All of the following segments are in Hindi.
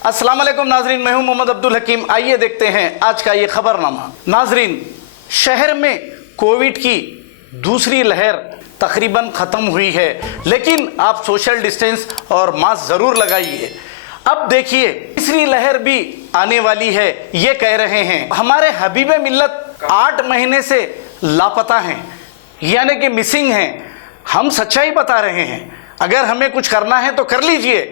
अस्सलाम वालेकुम नाजरीन, मैं हूं मोहम्मद अब्दुल हकीम। आइए देखते हैं आज का ये खबरनामा। नाजरीन, शहर में कोविड की दूसरी लहर तकरीबन ख़त्म हुई है, लेकिन आप सोशल डिस्टेंस और मास्क ज़रूर लगाइए। अब देखिए तीसरी लहर भी आने वाली है, ये कह रहे हैं। हमारे हबीब मिल्लत 8 महीने से लापता हैं, यानी कि मिसिंग हैं। हम सच्चाई बता रहे हैं, अगर हमें कुछ करना है तो कर लीजिए,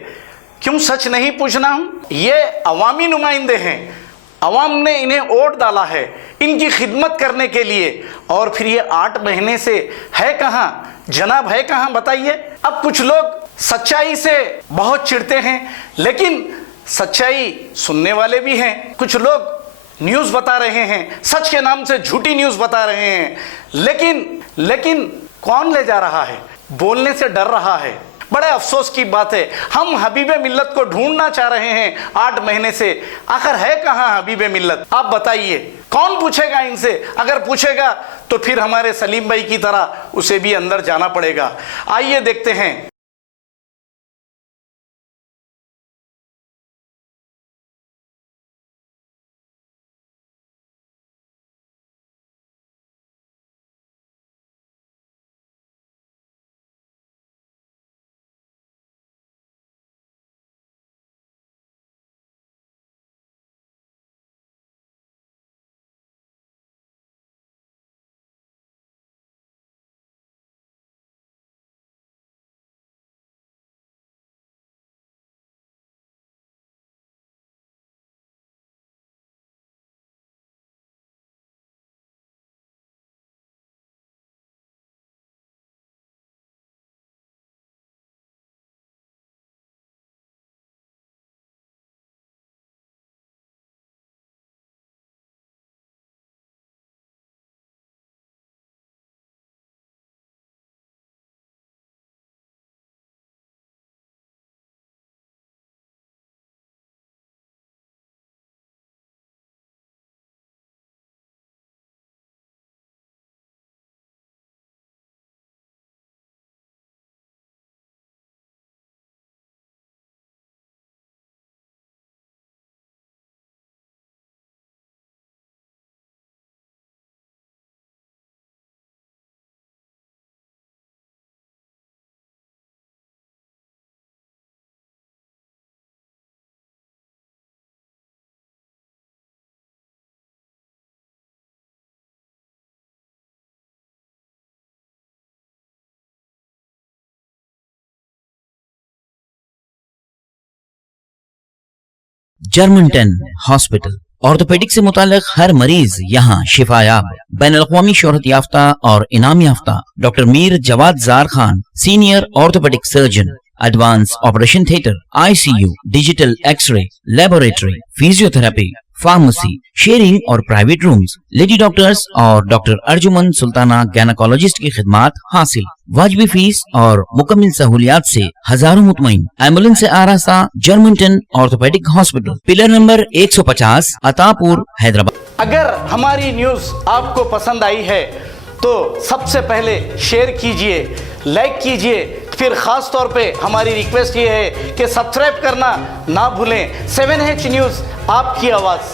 क्यों सच नहीं पूछना हम? ये अवामी नुमाइंदे हैं, अवाम ने इन्हें वोट डाला है इनकी खिदमत करने के लिए, और फिर ये 8 महीने से है कहाँ जनाब, है कहाँ बताइए। अब कुछ लोग सच्चाई से बहुत चिढ़ते हैं, लेकिन सच्चाई सुनने वाले भी हैं। कुछ लोग न्यूज़ बता रहे हैं, सच के नाम से झूठी न्यूज़ बता रहे हैं, लेकिन कौन ले जा रहा है? बोलने से डर रहा है। बड़े अफसोस की बात है, हम हबीब मिल्लत को ढूंढना चाह रहे हैं 8 महीने से। आखिर है कहाँ हबीब मिल्लत? आप बताइए, कौन पूछेगा इनसे? अगर पूछेगा तो फिर हमारे सलीम भाई की तरह उसे भी अंदर जाना पड़ेगा। आइए देखते हैं। जर्मनटन हॉस्पिटल ऑर्थोपेडिक से मुताल्लिक हर मरीज यहाँ शिफायाब। बैनुल-अक़वामी शोहरत याफ्ता और इनाम याफ्ता doctor Mir Jawad Zar Khan, senior orthopaedic surgeon, advance operation theatre, ICU, digital x-ray, laboratory, physiotherapy, pharmacy, sharing और प्राइवेट रूम्स, लेडी डॉक्टर्स और डॉक्टर अर्जुमन सुल्ताना गैनकोलॉजिस्ट की खिदमात हासिल। वाजिबी फीस और मुकम्मल सहूलियात से हजारों मुतमईन। एम्बुलेंस से आरास्ता Germanten orthopaedic hospital, pillar number 150, Attapur, Hyderabad. अगर हमारी न्यूज़ आपको पसंद आई है तो सबसे पहले शेयर कीजिए, लाइक कीजिए, फिर ख़ास तौर पे हमारी रिक्वेस्ट ये है कि सब्सक्राइब करना ना भूलें। 7H न्यूज़, आपकी आवाज़।